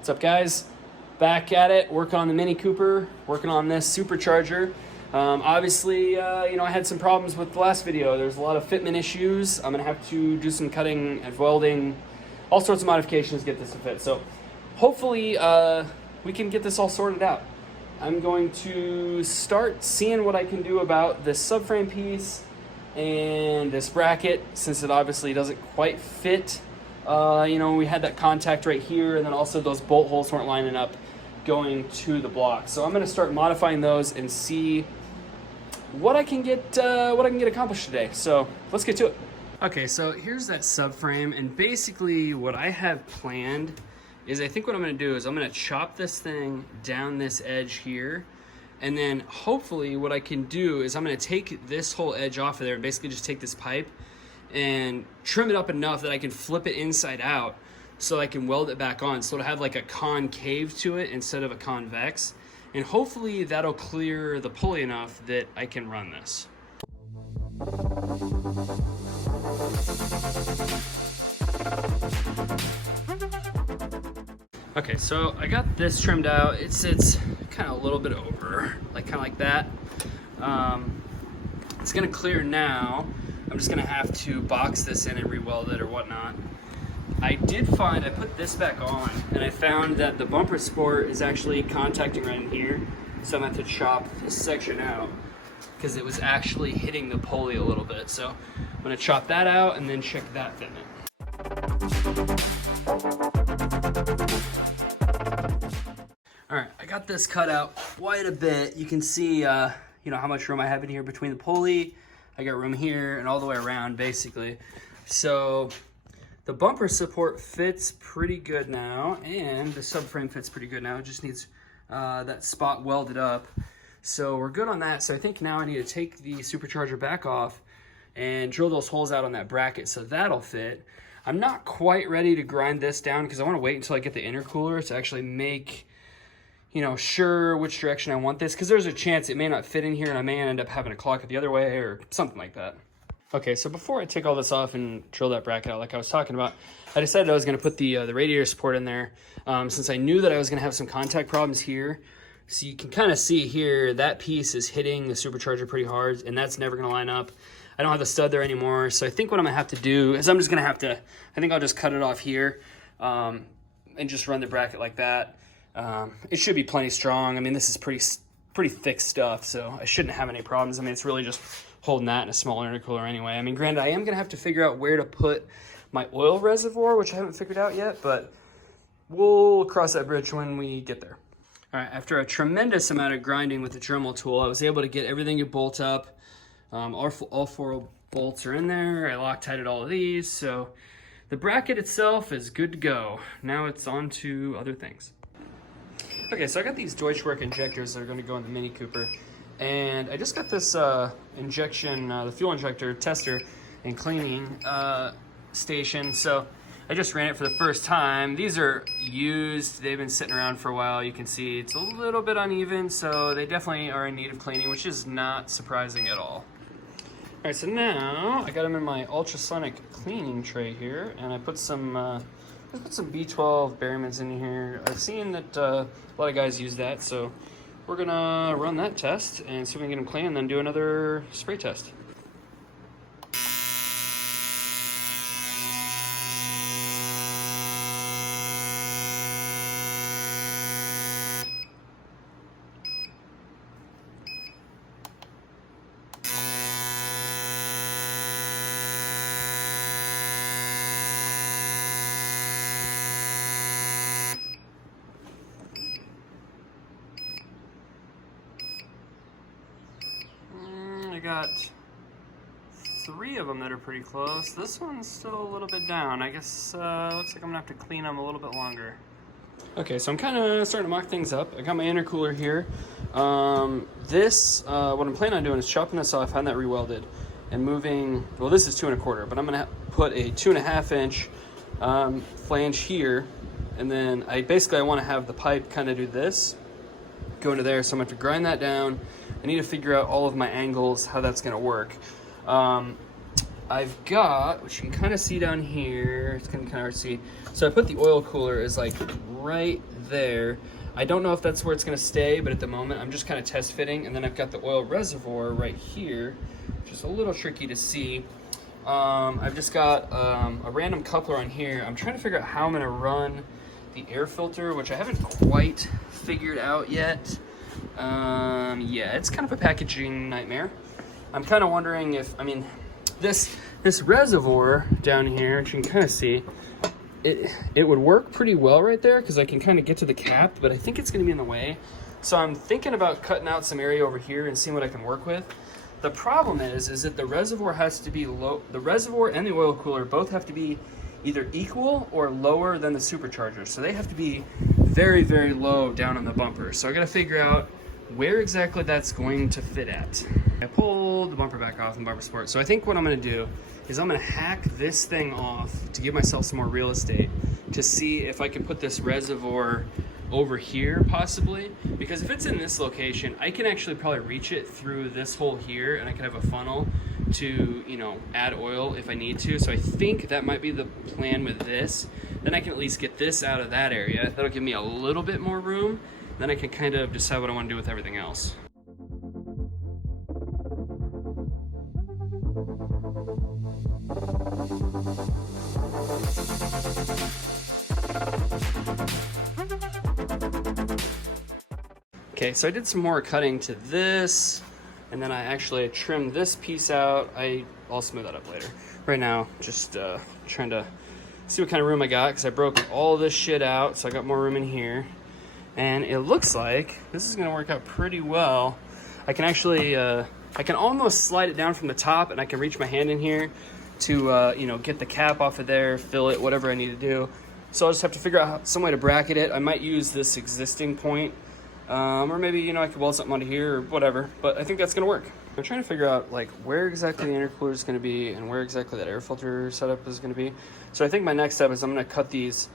What's up, guys? Back at it, working on the Mini Cooper, working on this Supercharger. Obviously, I had some problems with the last video. There's a lot of fitment issues. I'm gonna have to do some cutting and welding, all sorts of modifications to get this to fit. So hopefully we can get this all sorted out. I'm going to start seeing what I can do about this subframe piece and this bracket, since it obviously doesn't quite fit. We had that contact right here, and then also those bolt holes weren't lining up going to the block. So I'm going to start modifying those and see what I can get accomplished today. So let's get to it. Okay, so here's that subframe, and basically what I have planned is, I think what I'm going to do is I'm going to chop this thing down this edge here, and then hopefully what I can do is I'm going to take this whole edge off of there and basically just take this pipe and trim it up enough that I can flip it inside out so I can weld it back on, so it'll have like a concave to it instead of a convex, and hopefully that'll clear the pulley enough that I can run this. Okay, so I got this trimmed out. It sits kind of a little bit over, kind of like that. It's gonna clear now. I'm just gonna have to box this in and re-weld it or whatnot. I did find, I put this back on, and I found that the bumper support is actually contacting right in here. So I'm gonna have to chop this section out because it was actually hitting the pulley a little bit. So I'm gonna chop that out and then check that fitment. All right, I got this cut out quite a bit. You can see, how much room I have in here between the pulley. I got room here and all the way around, basically. So the bumper support fits pretty good now, and the subframe fits pretty good now. It just needs that spot welded up. So we're good on that. So I think now I need to take the Supercharger back off and drill those holes out on that bracket so that'll fit. I'm not quite ready to grind this down because I want to wait until I get the intercooler to actually make, sure which direction I want this, because there's a chance it may not fit in here and I may end up having to clock it the other way or something like that. Okay, so before I take all this off and drill that bracket out like I was talking about, I decided I was going to put the radiator support in there since I knew that I was going to have some contact problems here. So you can kind of see here, that piece is hitting the Supercharger pretty hard, and that's never going to line up. I don't have the stud there anymore, so I think what I'm going to have to do is I'm just going to have to, I think I'll just cut it off here and just run the bracket like that. It should be plenty strong. I mean, this is pretty thick stuff, so I shouldn't have any problems. I mean, it's really just holding that in a small intercooler anyway. I mean, granted, I am going to have to figure out where to put my oil reservoir, which I haven't figured out yet, but we'll cross that bridge when we get there. All right, after a tremendous amount of grinding with the Dremel tool, I was able to get everything to bolt up. All 4 bolts are in there. I Loctited all of these, so the bracket itself is good to go. Now it's on to other things. Okay, so I got these Deutschwerk injectors that are going to go in the Mini Cooper, and I just got this injection, the fuel injector tester and cleaning station. So I just ran it for the first time. These are used. They've been sitting around for a while. You can see it's a little bit uneven, so they definitely are in need of cleaning, which is not surprising at all. All right, so now I got them in my ultrasonic cleaning tray here, and I put some B12 Berrymans in here. I've seen that a lot of guys use that, so we're gonna run that test and see if we can get them clean, and then do another spray test. I got 3 of them that are pretty close. This one's still a little bit down. I guess looks like I'm gonna have to clean them a little bit longer. Okay, so I'm kind of starting to mock things up. I got my intercooler here. What I'm planning on doing is chopping this off, having that re-welded, and moving, well, this is 2 1/4, but I'm gonna put a 2 1/2 inch flange here, and then I want to have the pipe kind of do this, go into there, so I'm gonna have to grind that down. I need to figure out all of my angles, how that's gonna work. I've got, which you can kind of see down here, it's kind of hard to see. So I put the oil cooler is like right there. I don't know if that's where it's gonna stay, but at the moment I'm just kind of test fitting. And then I've got the oil reservoir right here, which is a little tricky to see. I've just got a random coupler on here. I'm trying to figure out how I'm gonna run the air filter, which I haven't quite figured out yet. Yeah, it's kind of a packaging nightmare. I'm kind of wondering if, I mean, this reservoir down here, which you can kind of see, it would work pretty well right there because I can kind of get to the cap, but I think it's going to be in the way. So I'm thinking about cutting out some area over here and seeing what I can work with. The problem is that the reservoir has to be low. The reservoir and the oil cooler both have to be either equal or lower than the supercharger. So they have to be very, very low down on the bumper. So I got to figure out where exactly that's going to fit at. I pulled the bumper back off in bumper support. So I think what I'm going to do is I'm going to hack this thing off to give myself some more real estate to see if I can put this reservoir over here possibly, because if it's in this location, I can actually probably reach it through this hole here, and I can have a funnel to, you know, add oil if I need to. So I think that might be the plan with this. Then I can at least get this out of that area. That'll give me a little bit more room. Then I can kind of decide what I want to do with everything else. Okay, so I did some more cutting to this, and then I actually trimmed this piece out. I'll smooth that up later. Right now, just trying to see what kind of room I got, because I broke all this shit out, so I got more room in here. And it looks like this is gonna work out pretty well. I can actually, I can almost slide it down from the top, and I can reach my hand in here to, you know, get the cap off of there, fill it, whatever I need to do. So I'll just have to figure out some way to bracket it. I might use this existing point, or maybe, you know, I could weld something onto here or whatever, but I think that's gonna work. I'm trying to figure out like where exactly the intercooler is gonna be and where exactly that air filter setup is gonna be. So I think my next step is I'm gonna cut these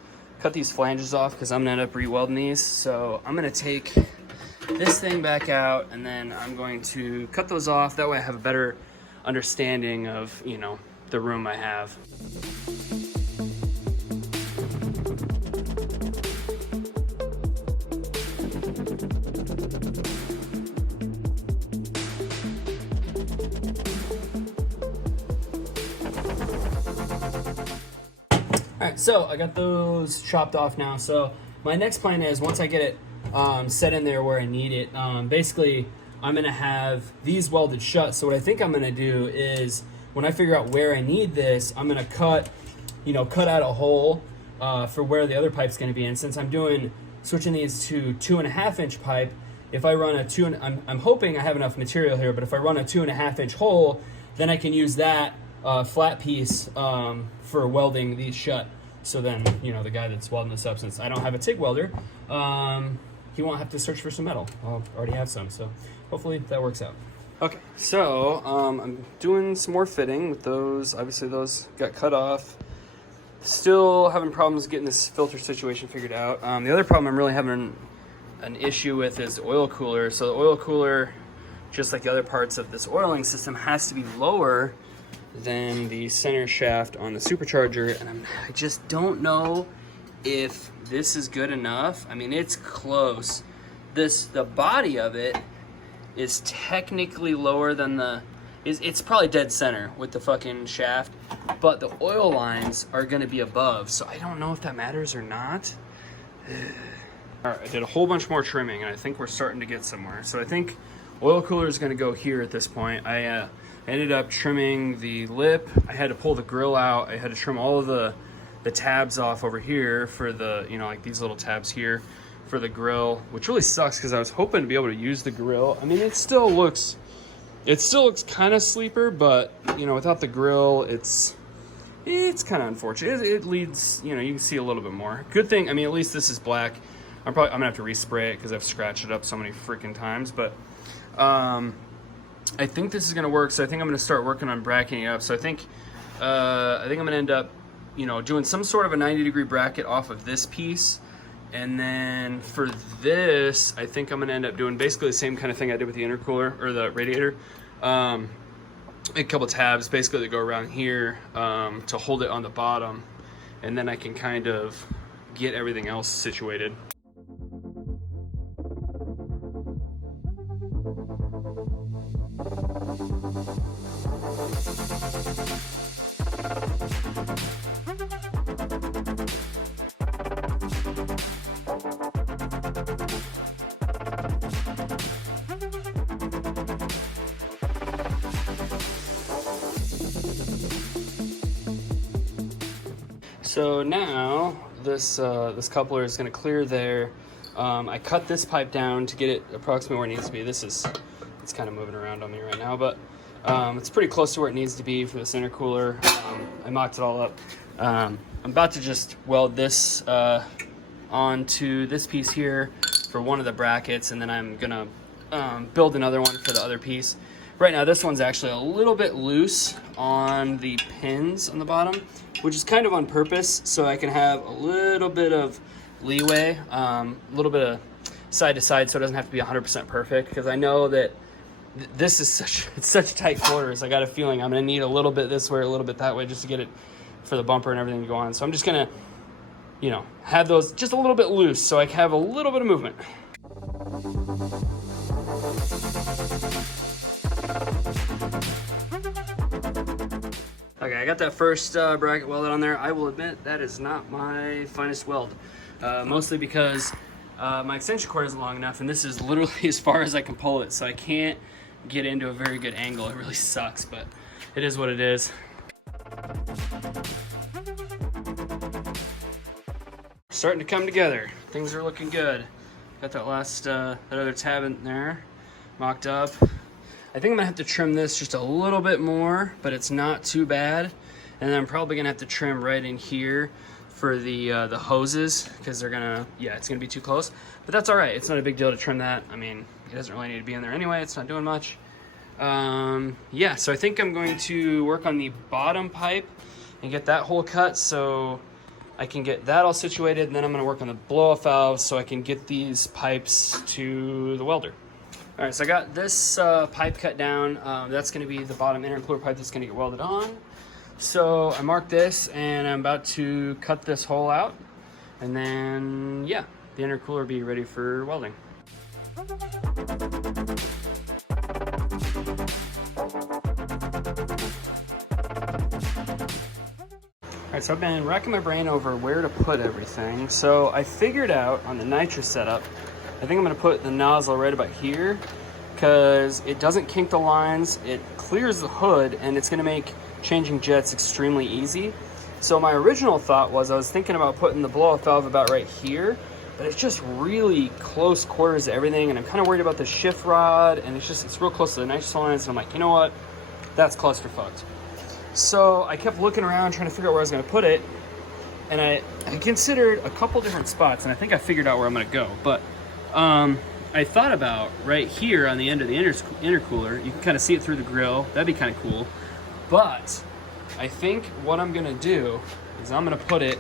flanges off, because I'm gonna end up re-welding these. So I'm gonna take this thing back out, and then I'm going to cut those off. That way I have a better understanding of, you know, the room I have. All right, so I got those chopped off now. So my next plan is, once I get it set in there where I need it, basically I'm gonna have these welded shut. So what I think I'm gonna do is, when I figure out where I need this, I'm gonna cut out a hole for where the other pipe's gonna be. And since I'm switching these to 2.5 inch pipe, if I run I'm hoping I have enough material here, but if I run a 2.5 inch hole, then I can use that flat piece for welding these shut. So then, you know, the guy that's welding this up, since I don't have a TIG welder, he won't have to search for some metal. I'll already have some, so hopefully that works out. Okay, so I'm doing some more fitting with those. Obviously those got cut off. Still having problems getting this filter situation figured out. The other problem I'm really having an issue with is the oil cooler. So the oil cooler, just like the other parts of this oiling system, has to be lower than the center shaft on the supercharger, and I just don't know if this is good enough. I mean, it's close. The body of it is technically lower than it's probably dead center with the fucking shaft, but the oil lines are gonna be above, so I don't know if that matters or not. All right, I did a whole bunch more trimming, and I think we're starting to get somewhere. So I think oil cooler is gonna go here at this point. I ended up trimming the lip. I had to pull the grill out. I had to trim all of the tabs off over here for the, you know, like these little tabs here for the grill, which really sucks because I was hoping to be able to use the grill. I mean, it still looks kind of sleeper, but, you know, without the grill, it's kind of unfortunate. It leads, you know, you can see a little bit more. Good thing, I mean, at least this is black. I'm gonna have to respray it because I've scratched it up so many freaking times, but I think this is gonna work. So I think I'm gonna start working on bracketing it up. So I think I'm gonna end up, you know, doing some sort of a 90-degree bracket off of this piece. And then for this, I think I'm gonna end up doing basically the same kind of thing I did with the intercooler or the radiator. make a couple tabs basically that go around here to hold it on the bottom, and then I can kind of get everything else situated. So now this coupler is going to clear there. I cut this pipe down to get it approximately where it needs to be. It's kind of moving around on me right now, but it's pretty close to where it needs to be for this intercooler. I mocked it all up. I'm about to just weld this onto this piece here for one of the brackets, and then I'm gonna build another one for the other piece. Right now, this one's actually a little bit loose on the pins on the bottom, which is kind of on purpose, so I can have a little bit of leeway, a little bit of side to side, so it doesn't have to be 100% perfect, because I know that this is such tight quarters. I got a feeling I'm gonna need a little bit this way, a little bit that way, just to get it for the bumper and everything to go on. So I'm just gonna, you know, have those just a little bit loose so I can have a little bit of movement. Okay, I got that first bracket welded on there. I will admit that is not my finest weld, mostly because my extension cord isn't long enough, and this is literally as far as I can pull it, so I can't get into a very good angle. It really sucks, but it is what it is. Starting to come together. Things are looking good. Got that last, that other tab in there, mocked up. I think I'm gonna have to trim this just a little bit more, but it's not too bad. And then I'm probably gonna have to trim right in here for the hoses, because they're gonna, yeah, it's gonna be too close. But that's all right, it's not a big deal to trim that. I mean, it doesn't really need to be in there anyway, it's not doing much. Yeah, so I think I'm going to work on the bottom pipe and get that hole cut so I can get that all situated, and then I'm gonna work on the blow-off valves so I can get these pipes to the welder. All right, so I got this pipe cut down. That's gonna be the bottom intercooler pipe that's gonna get welded on. So I marked this, and I'm about to cut this hole out, and then, yeah, the intercooler will be ready for welding. All right, so I've been racking my brain over where to put everything. So I figured out on the nitrous setup, I think I'm gonna put the nozzle right about here, because it doesn't kink the lines, it clears the hood, and it's gonna make changing jets extremely easy. So my original thought was I was thinking about putting the blow-off valve about right here, but it's just really close quarters to everything, and I'm kind of worried about the shift rod, and it's real close to the nitrous lines, and I'm like, you know what, that's clusterfucked. So I kept looking around trying to figure out where I was gonna put it, and I considered a couple different spots, and I think I figured out where I'm gonna go. But I thought about right here on the end of the intercooler. You can kind of see it through the grill. That'd be kind of cool. But I think what I'm gonna do is I'm gonna put it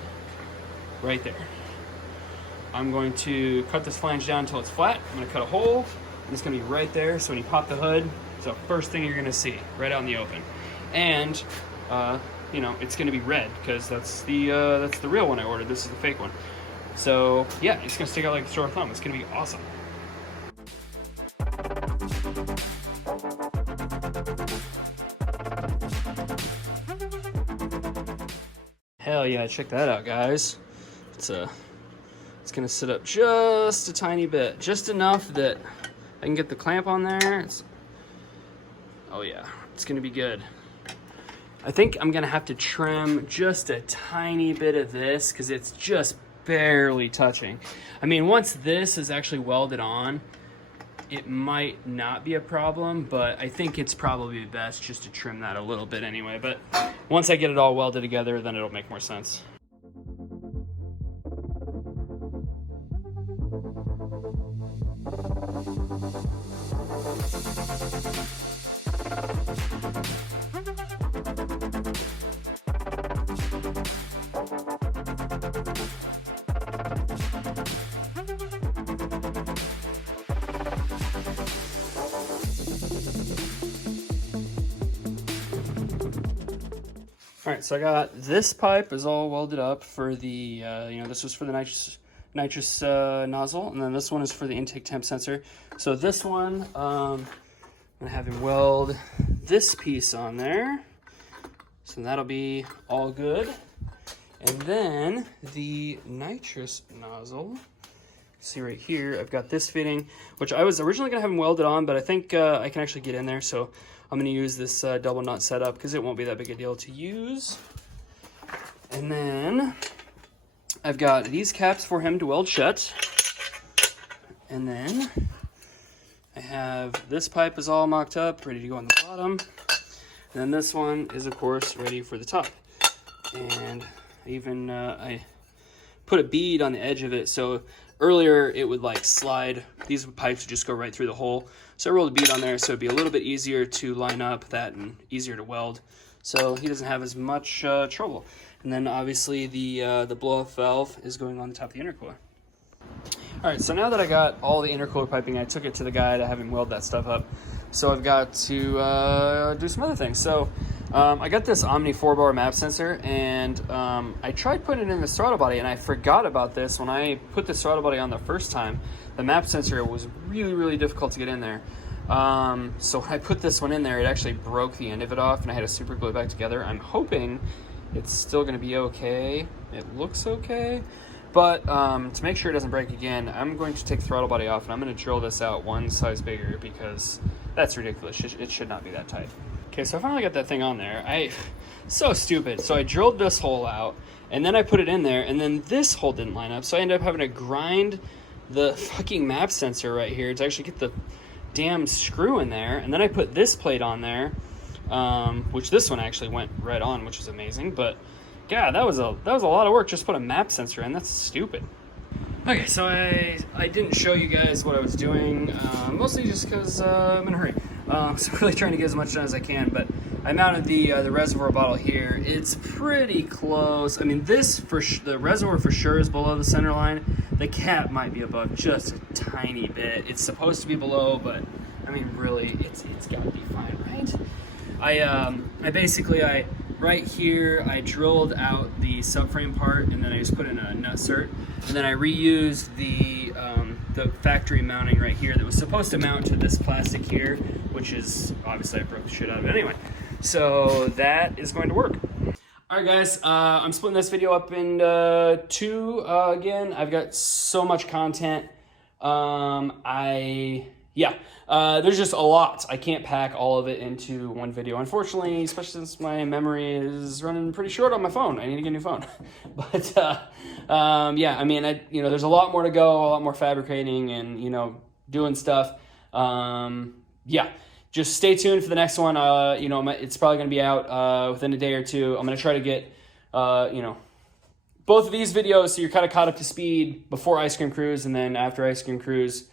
right there. I'm going to cut this flange down until it's flat. I'm gonna cut a hole, and it's gonna be right there. So when you pop the hood, it's the first thing you're gonna see right out in the open. And you know, it's gonna be red because that's the real one I ordered. This is the fake one. So yeah, it's gonna stick out like a sore thumb. It's gonna be awesome. Hell yeah, check that out, guys. It's gonna sit up just a tiny bit, just enough that I can get the clamp on there. Oh yeah, it's gonna be good. I think I'm gonna have to trim just a tiny bit of this because it's just barely touching. I mean, once this is actually welded on, it might not be a problem, but I think it's probably best just to trim that a little bit anyway. But once I get it all welded together, then it'll make more sense. All right, so I got this pipe is all welded up for the, you know, this was for the nitrous nozzle, and then this one is for the intake temp sensor. So this one, I'm gonna have him weld this piece on there. So that'll be all good. And then the nitrous nozzle, see right here, I've got this fitting, which I was originally gonna have him welded on, but I think I can actually get in there. So I'm gonna use this double nut setup because it won't be that big a deal to use. And then I've got these caps for him to weld shut. And then I have this pipe is all mocked up, ready to go on the bottom. And then this one is of course ready for the top. And even I put a bead on the edge of it, so earlier it would like slide, these pipes would just go right through the hole. So I rolled a bead on there so it'd be a little bit easier to line up that and easier to weld, so he doesn't have as much trouble. And then obviously the blow-off valve is going on the top of the intercooler. All right, so now that I got all the intercooler piping, I took it to the guy to have him weld that stuff up. So I've got to do some other things. So I got this Omni 4-bar map sensor, and I tried putting it in the throttle body, and I forgot about this when I put the throttle body on the first time. The map sensor was really difficult to get in there. So when I put this one in there, it actually broke the end of it off, and I had to super glue it back together. I'm hoping it's still going to be okay. It looks okay. But to make sure it doesn't break again, I'm going to take the throttle body off, and I'm going to drill this out one size bigger because that's ridiculous. It should not be that tight. Okay, so I finally got that thing on there. So stupid. So I drilled this hole out, and then I put it in there, and then this hole didn't line up. So I ended up having to grind the fucking map sensor right here to actually get the damn screw in there. And then I put this plate on there, which this one actually went right on, which is amazing. But yeah, that was a lot of work just to put a map sensor in. That's stupid. Okay, so I didn't show you guys what I was doing, mostly just because I'm in a hurry. So I'm really trying to get as much done as I can, but I mounted the reservoir bottle here. It's pretty close. I mean, the reservoir for sure is below the center line. The cap might be above just a tiny bit. It's supposed to be below, but I mean, really, it's got to be fine, right? I basically right here, I drilled out the subframe part, and then I just put in a nut cert, and then I reused the factory mounting right here that was supposed to mount to this plastic here, which is, obviously I broke the shit out of it anyway. So that is going to work. All right, guys, I'm splitting this video up into two again. I've got so much content. There's just a lot. I can't pack all of it into one video, unfortunately, especially since my memory is running pretty short on my phone. I need to get a new phone. But yeah, I mean, there's a lot more to go, a lot more fabricating and, doing stuff. Yeah, just stay tuned for the next one. It's probably going to be out within a day or two. I'm going to try to get, both of these videos so you're kind of caught up to speed before Ice Cream Cruise, and then after Ice Cream Cruise,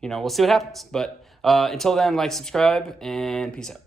we'll see what happens. But until then, like, subscribe, and peace out.